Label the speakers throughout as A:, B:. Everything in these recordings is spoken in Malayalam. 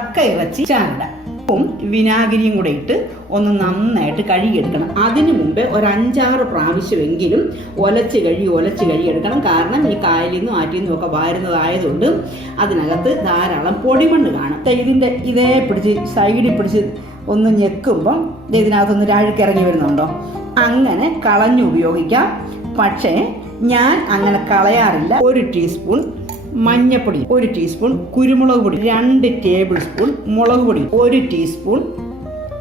A: കക്ക ഇറച്ചി ചാരട ഉപ്പും വിനാഗിരിയും കൂടെ ഇട്ട് ഒന്ന് നന്നായിട്ട് കഴുകിയെടുക്കണം. അതിനു മുമ്പ് ഒരു അഞ്ചാറ് പ്രാവശ്യമെങ്കിലും ഒലച്ച് കഴുകി ഒലച്ച് കഴുകിയെടുക്കണം കാരണം ഈ കായലിൽ നിന്നും ആറ്റിൽ നിന്നും ഒക്കെ വാരുന്നതായതുകൊണ്ട് അതിനകത്ത് ധാരാളം പൊടിമണ്ണ് കാണും. ഇതിന്റെ ഇതേ പിടിച്ച് സൈഡിൽ പിടിച്ച് ഒന്ന് ഞെക്കുമ്പം ഇതിനകത്തൊന്ന് രാഴക്കിറങ്ങി വരുന്നുണ്ടോ? അങ്ങനെ കളഞ്ഞു ഉപയോഗിക്കാം. പക്ഷേ ഞാൻ അങ്ങനെ കളയാറില്ല. ഒരു ടീസ്പൂൺ മഞ്ഞപ്പൊടി ഒരു ടീസ്പൂൺ കുരുമുളക് പൊടി രണ്ട് ടേബിൾ സ്പൂൺ മുളക് പൊടി ഒരു ടീസ്പൂൺ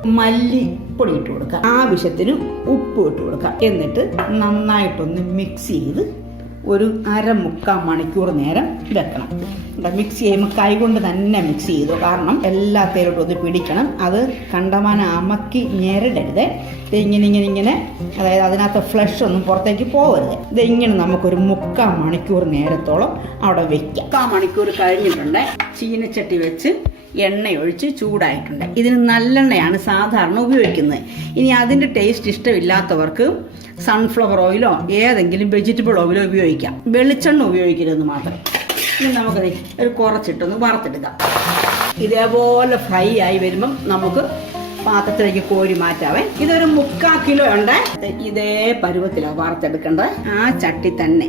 A: മല്ലിപ്പൊടി ഇട്ട് കൊടുക്കുക. ആവശ്യത്തിന് ഉപ്പ് ഇട്ട് കൊടുക്കുക. എന്നിട്ട് നന്നായിട്ടൊന്ന് മിക്സ് ചെയ്ത് ഒരു അര മുക്കാൽ മണിക്കൂർ നേരം വെക്കണം മിക്സ് ചെയ്യുമ്പോൾ കൈകൊണ്ട് തന്നെ മിക്സ് ചെയ്തു. കാരണം എല്ലാത്തേലോട്ടും ഒന്ന് പിടിക്കണം. അത് കണ്ടമാനം അമക്കി ഞെരടരുത്. ഇത് ഇങ്ങനെ ഇങ്ങനെ ഇങ്ങനെ. അതായത് അതിനകത്ത് ഫ്ലഷ് ഒന്നും പുറത്തേക്ക് പോകരുത് ഇത് ഇങ്ങനെ നമുക്കൊരു മുക്കാൽ മണിക്കൂർ നേരത്തോളം അവിടെ വെക്കാം. മുക്കാൽ മണിക്കൂർ കഴിഞ്ഞിട്ടുണ്ട്. ചീനച്ചട്ടി വെച്ച് എണ്ണ ഒഴിച്ച് ചൂടായിട്ടുണ്ട്. ഇതിന് നല്ലെണ്ണയാണ് സാധാരണ ഉപയോഗിക്കുന്നത്. ഇനി അതിന്റെ ടേസ്റ്റ് ഇഷ്ടമില്ലാത്തവർക്ക് സൺഫ്ലവർ ഓയിലോ ഏതെങ്കിലും വെജിറ്റബിൾ ഓയിലോ ഉപയോഗിക്കാം. വെളിച്ചെണ്ണ ഉപയോഗിക്കരുതെന്ന് മാത്രം. ഇനി നമുക്കത് ഒരു കുറച്ചിട്ടൊന്ന് വറുത്തെടുക്കാം. ഇതേപോലെ ഫ്രൈ ആയി വരുമ്പം നമുക്ക് പാത്രത്തിലേക്ക് കോരി മാറ്റാവേ. ഇതൊരു മുക്കാൽ കിലോ ഉണ്ട്. ഇതേ പരുവത്തിലാണ് വറുത്തെടുക്കേണ്ടത് ആ ചട്ടി തന്നെ.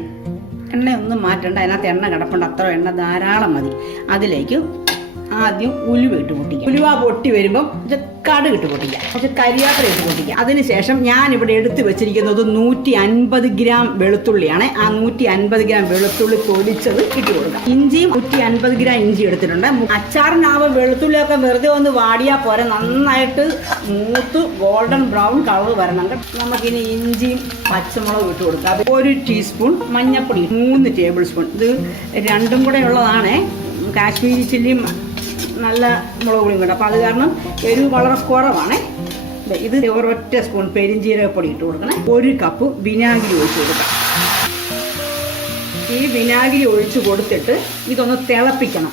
A: എണ്ണ ഒന്നും മാറ്റണ്ട. അതിനകത്ത് എണ്ണ കിടപ്പുണ്ട്. അത്ര എണ്ണ ധാരാളം മതി. അതിലേക്ക് ആദ്യം ഉലുവ ഇട്ട് പൊട്ടിക്കുക ഉലുവ പൊട്ടി വരുമ്പം കടുക് ഇട്ട് പൊട്ടിക്കുക കുറച്ച് കരിയാത്ര ഇട്ട് പൊട്ടിക്കുക അതിനുശേഷം ഞാൻ ഇവിടെ എടുത്തു വെച്ചിരിക്കുന്നത് നൂറ്റി അൻപത് ഗ്രാം വെളുത്തുള്ളിയാണ്. ആ നൂറ്റി അൻപത് ഗ്രാം വെളുത്തുള്ളി പൊടിച്ചത് ഇട്ട് കൊടുക്കുക ഇഞ്ചിയും നൂറ്റി അൻപത് ഗ്രാം ഇഞ്ചി എടുത്തിട്ടുണ്ട്. അച്ചാറിനാവുമ്പോൾ വെളുത്തുള്ളിയൊക്കെ വെറുതെ ഒന്ന് വാടിയാൽ പോരെ. നന്നായിട്ട് മൂത്ത് ഗോൾഡൻ ബ്രൗൺ കളർ വരണം. നമുക്കിനി ഇഞ്ചിയും പച്ചമുളകും ഇട്ട് കൊടുക്കാം. ഒരു ടീസ്പൂൺ മഞ്ഞൾപ്പൊടി മൂന്ന് ടേബിൾ സ്പൂൺ ഇത് രണ്ടും കൂടെ ഉള്ളതാണ്. കാശ്മീരി ചില്ലിയും നല്ല മുളക് പൊടിയും കിട്ടും അപ്പോൾ അത് കാരണം എരിവ് വളരെ കുറവാണ്. ഇത് ഒരൊറ്റ സ്പൂൺ പെരിഞ്ചീരകപ്പൊടി ഇട്ട് കൊടുക്കണം. ഒരു കപ്പ് വിനാഗിരി ഒഴിച്ച് കൊടുക്കാം. ഈ വിനാഗിരി ഒഴിച്ച് കൊടുത്തിട്ട് ഇതൊന്ന് തിളപ്പിക്കണം.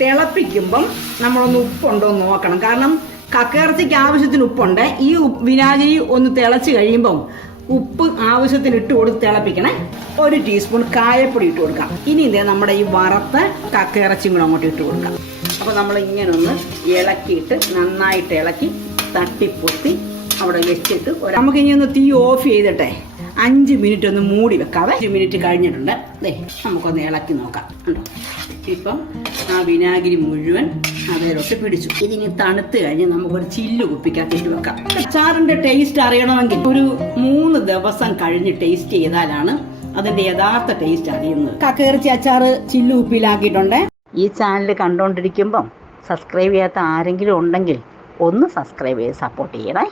A: തിളപ്പിക്കുമ്പം നമ്മളൊന്ന് ഉപ്പുണ്ടോ എന്ന് നോക്കണം. കാരണം കക്കയിറച്ചിക്ക് ആവശ്യത്തിന് ഉപ്പുണ്ട്. ഈ വിനാഗിരി ഒന്ന് തിളച്ച് കഴിയുമ്പം ഉപ്പ് ആവശ്യത്തിന് ഇട്ട് കൊടുത്ത് തിളപ്പിക്കണേ. ഒരു ടീസ്പൂൺ കായപ്പൊടി ഇട്ട് കൊടുക്കാം. ഇനി ഇതേ നമ്മുടെ ഈ വറുത്ത കക്കയിറച്ചിയും കൂടെ അങ്ങോട്ട് ഇട്ട് കൊടുക്കാം. അപ്പോൾ നമ്മൾ ഇങ്ങനെ ഒന്ന് ഇളക്കിയിട്ട് നന്നായിട്ട് ഇളക്കി തട്ടിപ്പൊത്തി അവിടെ വെച്ചിട്ട് നമുക്ക് ഇനി ഒന്ന് തീ ഓഫ് ചെയ്തിട്ടെ. അഞ്ച് മിനിറ്റ് ഒന്ന് മൂടി വെക്കാവേ. അഞ്ച് മിനിറ്റ് കഴിഞ്ഞിട്ടുണ്ട്. അതെ നമുക്കൊന്ന് ഇളക്കി നോക്കാം. ഉണ്ടോ ഇപ്പം ആ വിനാഗിരി മുഴുവൻ അതിലോട്ട് പിടിച്ചു. ഇതിനി തണുത്ത് കഴിഞ്ഞ് നമുക്കൊരു ചില്ല് കുപ്പിക്കകത്തിട്ട് വെക്കാം. അച്ചാറിന്റെ ടേസ്റ്റ് അറിയണമെങ്കിൽ ഒരു മൂന്ന് ദിവസം കഴിഞ്ഞ് ടേസ്റ്റ് ചെയ്താലാണ് അതിന്റെ യഥാർത്ഥ ടേസ്റ്റ് അറിയുന്നത്. കക്കയിറച്ചി അച്ചാറ് ചില്ല് കുപ്പിയിലാക്കിയിട്ടുണ്ട്. ഈ ചാനൽ കണ്ടുകൊണ്ടിരിക്കുമ്പം സബ്സ്ക്രൈബ് ചെയ്യാത്ത ആരെങ്കിലും ഉണ്ടെങ്കിൽ ഒന്ന് സബ്സ്ക്രൈബ് ചെയ്ത് സപ്പോർട്ട് ചെയ്യണേ.